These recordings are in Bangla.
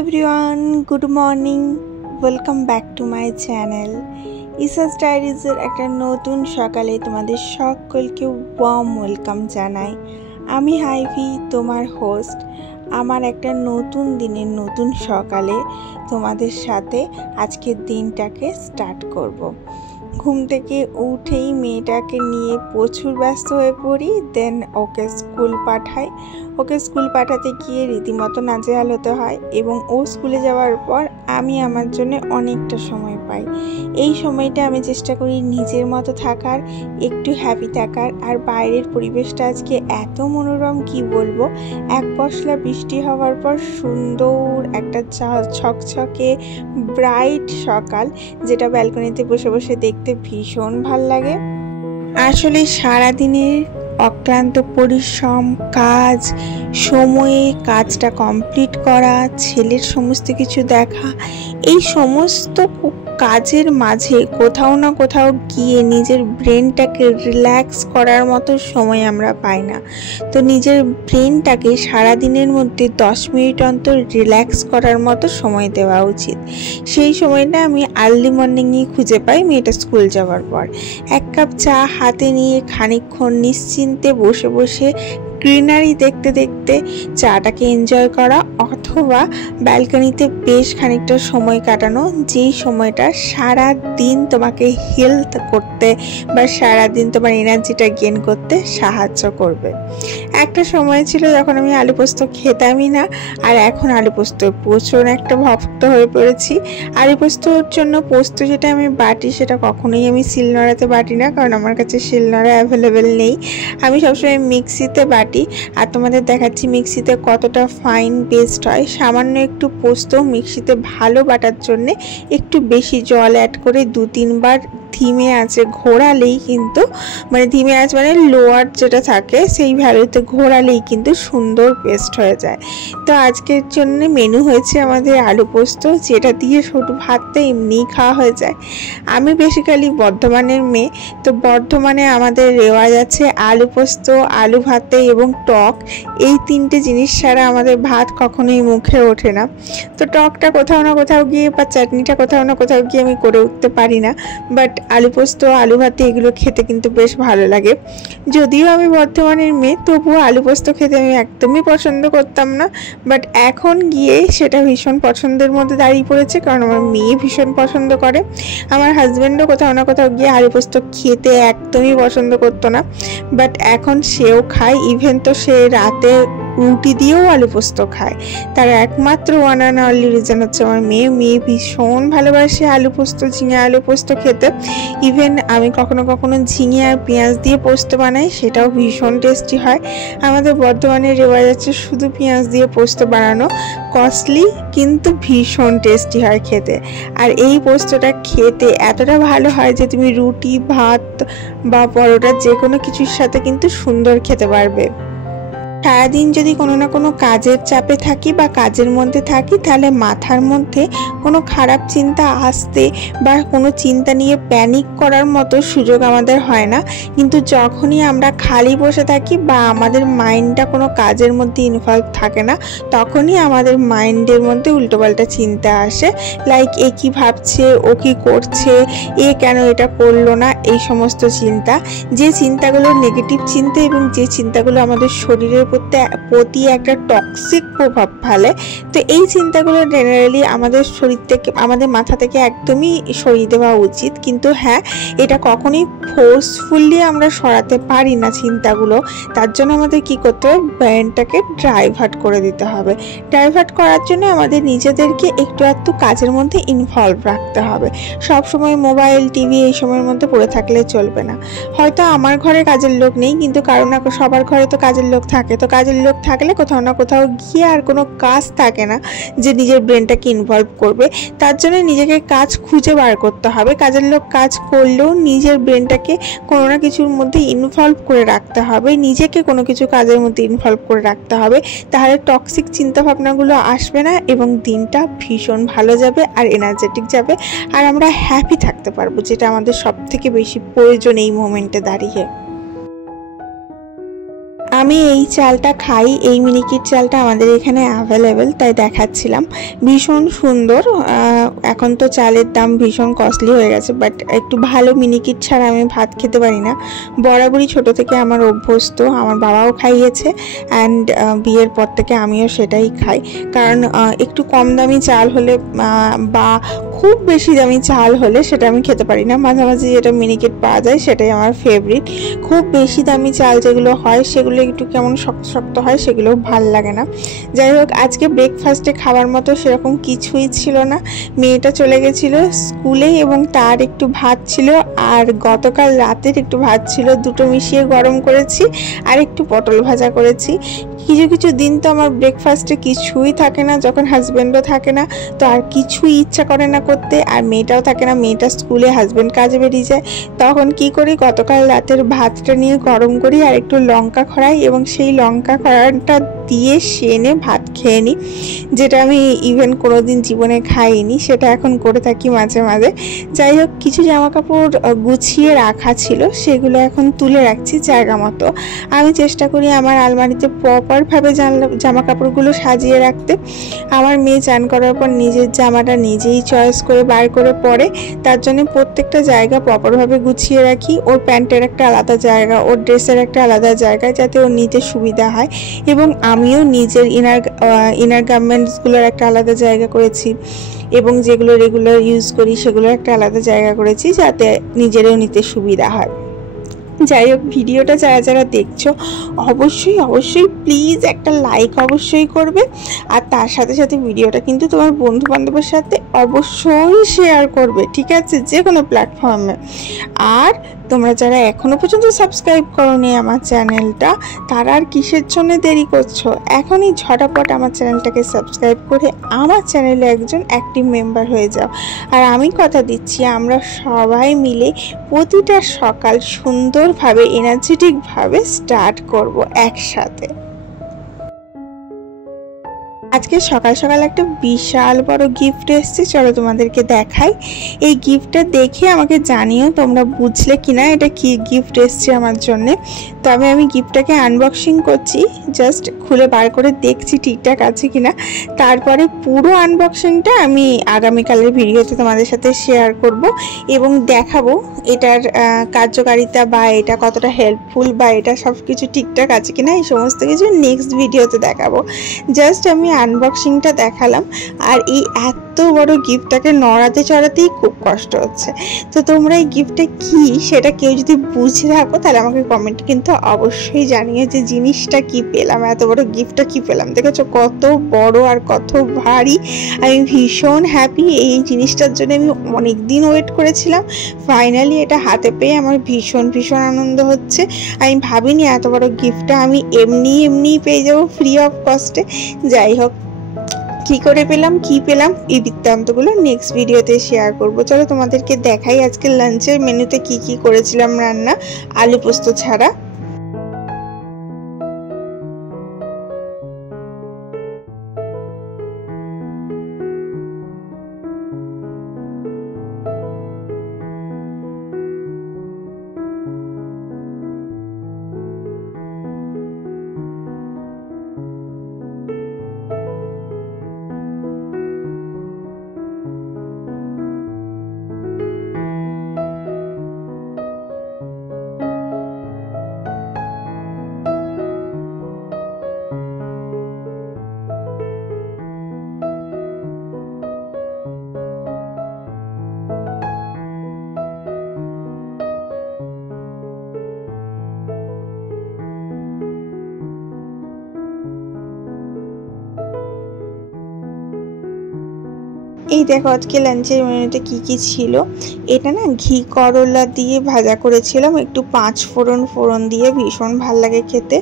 Everyone, good morning. Welcome back to my channel ইসাস ডায়েরিজের একটা নতুন সকালে তোমাদের সকলকে ওয়ার্ম ওয়েলকাম জানাই। আমি হাইভি, তোমার হোস্ট। আমার একটা নতুন দিনের নতুন সকালে তোমাদের সাথে আজকের দিনটাকে স্টার্ট করব। ঘুম থেকে উঠেই মেয়েটাকে নিয়ে প্রচুর ব্যস্ত হয়ে পড়ি, দেন ওকে স্কুল পাঠাই। ওকে স্কুল পাঠাতে গিয়ে রীতিমতো নাজেহাল হতে হয় এবং ও স্কুলে যাওয়ার পর আমি আমার জন্য অনেকটা সময় পাই। এই সময়টা আমি চেষ্টা করি নিজের মতো থাকার, একটু হ্যাপি থাকার। আর বাইরের পরিবেশটা আজকে এত মনোরম, কি বলবো। এক পশলা বৃষ্টি হওয়ার পর সুন্দর একটা ছকছকে ব্রাইট সকাল, যেটা ব্যালকনিতে বসে বসে দেখতে ভীষণ ভাল লাগে। আসলে সারাদিনের অক্লান্ত পরিশ্রম, কাজ, সময়ে কাজটা কমপ্লিট করা, ছেলের সমস্ত কিছু দেখা, এই সমস্ত কাজের মাঝে কোথাও না কোথাও গিয়ে নিজের ব্রেনটাকে রিল্যাক্স করার মতো সময় আমরা পাই না। তো নিজের ব্রেনটাকে সারাদিনের মধ্যে 10 মিনিট অন্তর রিল্যাক্স করার মতো সময় দেওয়া উচিত। সেই সময়টা আমি আর্লি মর্নিংয়ে খুঁজে পাই মেয়েটা স্কুল যাওয়ার পর। এক কাপ চা হাতে নিয়ে খানিকক্ষণ নিশ্চিন্তে বসে বসে গ্রিনারি দেখতে দেখতে চাটাকে এনজয় করা, অথবা ব্যালকনিতে বেশ খানিকটা সময় কাটানো, যেই সময়টা সারা দিন তোমাকে হেলথ করতে বা সারা দিন তোমার এনার্জিটা গেইন করতে সাহায্য করবে। একটা সময় ছিল যখন আমি আলু পোস্ত খেতামই না, আর এখন আলু পোস্ত প্রচুর একটা ভক্ত হয়ে পড়েছি। আলু পোস্তর জন্য পোস্ত যেটা আমি বাটি, সেটা কখনোই আমি শিলনোড়াতে বাটি না, কারণ আমার কাছে শিলনোড়া অ্যাভেলেবেল নেই। আমি সবসময় মিক্সিতে বাটি। আর তোমাদের দেখাচ্ছি মিক্সিতে কতটা ফাইন পেস্ট হয়। সামান্য একটু পোস্ত মিক্সিতে ভালো বাটার জন্য একটু বেশি জল অ্যাড করে 2-3 বার ধিমে আঁচে ঘোরালেই কিন্তু, মানে ধিমে আঁচ মানে লোয়ার যেটা থাকে সেই ভ্যালুতে ঘোরালেই কিন্তু সুন্দর পেস্ট হয়ে যায়। তো আজকের জন্য মেনু হয়েছে আমাদের আলু পোস্ত, যেটা দিয়ে শুধু ভাতটা এমনিই খাওয়া হয়ে যায়। আমি বেসিক্যালি বর্ধমানের মেয়ে, তো বর্ধমানে আমাদের রেওয়াজ আছে আলু পোস্ত, আলু ভাতে এবং টক। এই 3টে জিনিস ছাড়া আমাদের ভাত কখনোই মুখে ওঠে না। তো টকটা কোথাও না কোথাও গিয়ে বা চাটনিটা কোথাও না কোথাও গিয়ে আমি করে উঠতে পারি না, বাট আলু পোস্ত, আলু ভাতে এগুলো খেতে কিন্তু বেশ ভালো লাগে। যদিও আমি বর্ধমানের মেয়ে, তবুও আলু পোস্ত খেতে আমি একদমই পছন্দ করতাম না, বাট এখন গিয়ে সেটা ভীষণ পছন্দের মধ্যে দাঁড়িয়ে পড়েছে, কারণ আমার মেয়ে ভীষণ পছন্দ করে। আমার হাজব্যান্ডও কোথাও না কোথাও গিয়ে আলু পোস্ত খেতে একদমই পছন্দ করতো না, বাট এখন সেও খায়। ইভেন তো সে রাতে রুটি দিয়েও আলু পোস্ত খায়। তার একমাত্র ওয়ান অ্যান্ড অনলি রিজন হচ্ছে আমার মেয়ে ভীষণ ভালোবাসে আলু পোস্ত, ঝিঙে আলু পোস্ত খেতে। ইভেন আমি কখনো কখনো ঝিঙে আর পেঁয়াজ দিয়ে পোস্ত বানাই, সেটাও ভীষণ টেস্টি হয়। আমাদের বর্ধমানের রেওয়াজ আছে শুধু পেঁয়াজ দিয়ে পোস্ত বানানো, কস্টলি কিন্তু ভীষণ টেস্টি হয় খেতে। আর এই পোস্তটা খেতে এতটা ভালো হয় যে তুমি রুটি, ভাত বা পরোটা যে কোনো কিছুর সাথে কিন্তু সুন্দর খেতে পারবে। সারাদিন যদি কোনো না কোনো কাজের চাপে থাকি বা কাজের মধ্যে থাকি, তাহলে মাথার মধ্যে কোনো খারাপ চিন্তা আসতে বা কোনো চিন্তা নিয়ে প্যানিক করার মতো সুযোগ আমাদের হয় না। কিন্তু যখনই আমরা খালি বসে থাকি বা আমাদের মাইন্ডটা কোনো কাজের মধ্যে ইনভলভ থাকে না, তখনই আমাদের মাইন্ডের মধ্যে উল্টোপাল্টা চিন্তা আসে। লাইক এ কী ভাবছে, ও কী করছে, এ কেন এটা করলো না, এই সমস্ত চিন্তা। যে চিন্তাগুলো নেগেটিভ চিন্তা এবং যে চিন্তাগুলো আমাদের শরীরের প্রতি একটা টক্সিক প্রভাব ফেলে, তো এই চিন্তাগুলো জেনারেলি আমাদের শরীর থেকে, আমাদের মাথা থেকে একদমই সরিয়ে দেওয়া উচিত। কিন্তু হ্যাঁ, এটা কখনোই ফোর্সফুলি আমরা সরাতে পারি না চিন্তাগুলো। তার জন্য আমাদের কি করতে হবে, ব্রেনটাকে ডাইভার্ট করে দিতে হবে। ডাইভার্ট করার জন্য আমাদের নিজেদেরকে একটু একটু কাজের মধ্যে ইনভলভ রাখতে হবে। সব সময় মোবাইল, টিভি এই সময়ের মধ্যে পড়ে থাকলে চলবে না। হয়তো আমার ঘরে কাজের লোক নেই, কিন্তু কারো না সবার ঘরে তো কাজের লোক থাকে। তো কাজের লোক থাকলে কোথাও না কোথাও গিয়ে আর কোনো কাজ থাকে না যে নিজের ব্রেনটাকে ইনভলভ করবে। তার জন্য নিজেকে কাজ খুঁজে বার করতে হবে। কাজের লোক কাজ করলেও নিজের ব্রেনটাকে কোনো না কিছুর মধ্যে ইনভলভ করে রাখতে হবে, নিজেকে কোনো কিছু কাজের মধ্যে ইনভলভ করে রাখতে হবে। তাহলে টক্সিক চিন্তাভাবনাগুলো আসবে না এবং দিনটা ভীষণ ভালো যাবে আর এনার্জেটিক যাবে, আর আমরা হ্যাপি থাকতে পারবো, যেটা আমাদের সব থেকে বেশি প্রয়োজন এই মোমেন্টে দাঁড়িয়ে। আমি এই চালটা খাই, এই মিনিকেট চালটা আমাদের এখানে অ্যাভেলেবেল, তাই দেখাচ্ছিলাম। ভীষণ সুন্দর। এখন তো চালের দাম ভীষণ কস্টলি হয়ে গেছে, বাট একটু ভালো মিনিকেট ছাড়া আমি ভাত খেতে পারি না। বরাবরই ছোট থেকে আমার অভ্যস্ত, আমার বাবাও খাইয়েছে, অ্যান্ড বিয়ের পর থেকে আমিও সেটাই খাই। কারণ একটু কম দামি চাল হলে বা খুব বেশি দামি চাল হলে সেটা আমি খেতে পারি না। মাঝামাঝি যেটা মিনিকেট পাওয়া যায় সেটাই আমার ফেভারিট। খুব বেশি দামি চাল যেগুলো হয় সেগুলো একটু কেমন শক্ত শক্ত হয়, সেগুলোও ভাল লাগে না। যাই হোক, আজকে ব্রেকফাস্টে খাবার মতো সেরকম কিছুই ছিল না। মেয়েটা চলে গেছিল স্কুলে এবং তার একটু ভাত ছিল, আর গতকাল রাতের একটু ভাত ছিল, দুটো মিশিয়ে গরম করেছি, আর একটু পটল ভাজা করেছি। কিছু কিছু দিন তো আমার ব্রেকফাস্টে কিছুই থাকে না, যখন হাজব্যান্ডও থাকে না তো আর কিছুই ইচ্ছা করে না করতে, আর মেয়েটাও থাকে না, মেয়েটা স্কুলে, হাজব্যান্ড কাজে বেরিয়ে যায়। তখন কি করি, গতকাল রাতের ভাতটা নিয়ে গরম করি আর একটু লঙ্কা খড়াই এবং সেই লঙ্কা খড়াটা দিয়ে সেনে ভাত খেয়ে নিই, যেটা আমি ইভেন কোনোদিন জীবনে খাইনি, সেটা এখন করে থাকি মাঝে মাঝে। যাই হোক, কিছু জামা কাপড় গুছিয়ে রাখা ছিল, সেগুলো এখন তুলে রাখছি জায়গা মতো। আমি চেষ্টা করি আমার আলমারিতে প্রপারভাবে জামা কাপড়গুলো সাজিয়ে রাখতে। আমার মেয়ে চান করার পর নিজের জামাটা নিজেই চয়েস করে বার করে পরে, তার জন্য প্রত্যেকটা জায়গা প্রপারভাবে গুছিয়ে রাখি। ওর প্যান্টের একটা আলাদা জায়গা, ওর ড্রেসের একটা আলাদা জায়গা, যাতে ওর নিতে সুবিধা হয়। এবং আমিও নিজের ইনার গার্মেন্টসগুলোর একটা আলাদা জায়গা করেছি, এবং যেগুলো রেগুলার ইউজ করি সেগুলোর একটা আলাদা জায়গা করেছি, যাতে নিজেরও নিতে সুবিধা হয়। যাই হোক, ভিডিওটা যারা যারা দেখছো অবশ্যই অবশ্যই প্লিজ একটা লাইক অবশ্যই করবে, আর তার সাথে সাথে ভিডিওটা কিন্তু তোমার বন্ধু বান্ধবের সাথে অবশ্যই শেয়ার করবে, ঠিক আছে, যে কোনো প্ল্যাটফর্মে। আর তোমরা যারা এখনো পর্যন্ত সাবস্ক্রাইব করোনি আমার চ্যানেলটা, তারা আর কিসের জন্য দেরি করছো? এখনই ঝটাপট আমার চ্যানেলটাকে সাবস্ক্রাইব করে আমার চ্যানেলে একজন অ্যাক্টিভ মেম্বার হয়ে যাও। আর আমি কথা দিচ্ছি, আমরা সবাই মিলে প্রতিটা সকাল সুন্দরভাবে এনার্জেটিকভাবে স্টার্ট করব একসাথে। আজকে সকাল সকাল একটা বিশাল বড় গিফট এসেছে, চলো তোমাদেরকে দেখাই। এই গিফটটা দেখে আমাকে জানিও তোমরা বুঝলে কিনা এটা কি গিফট এসেছে আমার জন্য। তবে আমি গিফটটাকে আনবক্সিং করছি, জাস্ট খুলে বার করে দেখছি ঠিকঠাক আছে কিনা। তারপরে পুরো আনবক্সিংটা আমি আগামীকালের ভিডিওতে তোমাদের সাথে শেয়ার করব এবং দেখাবো এটার কার্যকারিতা, বা এটা কতটা হেল্পফুল, বা এটা সব কিছু ঠিকঠাক আছে কিনা, এই সমস্ত কিছু নেক্সট ভিডিওতে দেখাবো। জাস্ট আমি আনবক্সিংটা দেখালাম, আর এই এত বড় গিফটটাকে নড়াতে চড়াতেই খুব কষ্ট হচ্ছে। তো তোমরা এই গিফটটা কি সেটা কেউ যদি বুঝে থাকো তাহলে আমাকে কমেন্টে কিন্তু অবশ্যই জানিয়ে যে জিনিসটা কি পেলাম, এত বড় গিফটটা কি পেলাম। দেখেছো কত বড় আর কত ভারী। আমি ভীষণ হ্যাপি, এই জিনিসটার জন্য আমি অনেক দিন ওয়েট করেছিলাম। ফাইনালি এটা হাতে পেয়ে আমার ভীষণ ভীষণ আনন্দ হচ্ছে। আমি ভাবিনি এত বড় গিফটটা আমি এমনিই পেয়ে যাবো ফ্রি অফ কস্টে। যাই হোক, কি করে পেলাম, কি পেলাম, এই বৃত্তান্তগুলো নেক্সট ভিডিওতে শেয়ার করব। চলো তোমাদেরকে দেখাই আজকে লাঞ্চের মেনুতে কি কি করেছিলাম রান্না, আলু পোস্ত ছাড়া। এই দেখো আজকে লাঞ্চের মেনুতে কি কি ছিল। এটা না ঘি করলা দিয়ে ভাজা করেছিলাম, একটু 5 ফোড়ন দিয়ে, ভীষণ ভাল লাগে খেতে।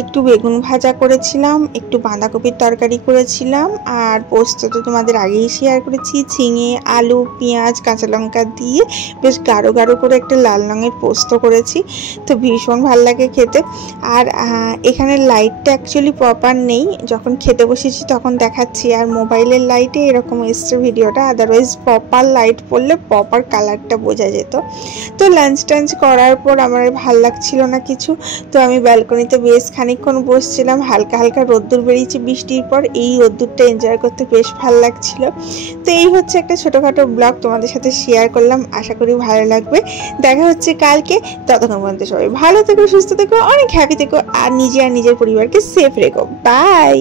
একটু বেগুন ভাজা করেছিলাম, একটু বাঁধাকপির তরকারি করেছিলাম, আর পোস্ত তো তোমাদের আগেই শেয়ার করেছি। ঝিঙে, আলু, পেঁয়াজ, কাঁচা লঙ্কা দিয়ে বেশ গাঢ় গাঢ় করে একটা লাল রঙের পোস্ত করেছি, তো ভীষণ ভাল লাগে খেতে। আর এখানে লাইটটা অ্যাকচুয়ালি প্রপার নেই, যখন খেতে বসেছি তখন দেখাচ্ছি, আর মোবাইলের লাইটে এরকম এসছে ভিডিওটা, আদারওয়াইজ প্রপার লাইট পড়লে প্রপার কালারটা বোঝা যেত। তো লাঞ্চ টাঞ্চ করার পর আমার ভাল লাগছিল না কিছু, তো আমি ব্যালকনিতে বেশ খানিকক্ষণ বসছিলাম। হালকা হালকা রোদ্দুর বেরিয়েছে বৃষ্টির পর, এই রোদ্দুরটা এনজয় করতে বেশ ভালো লাগছিল। তো এই হচ্ছে একটা ছোটোখাটো ব্লগ তোমাদের সাথে শেয়ার করলাম, আশা করি ভালো লাগবে। দেখা হচ্ছে কালকে, ততক্ষণ পর্যন্ত সবাই ভালো থেকো, সুস্থ থেকো, অনেক হ্যাপি থেকো, আর নিজের পরিবারকে সেফ রেখো। বাই।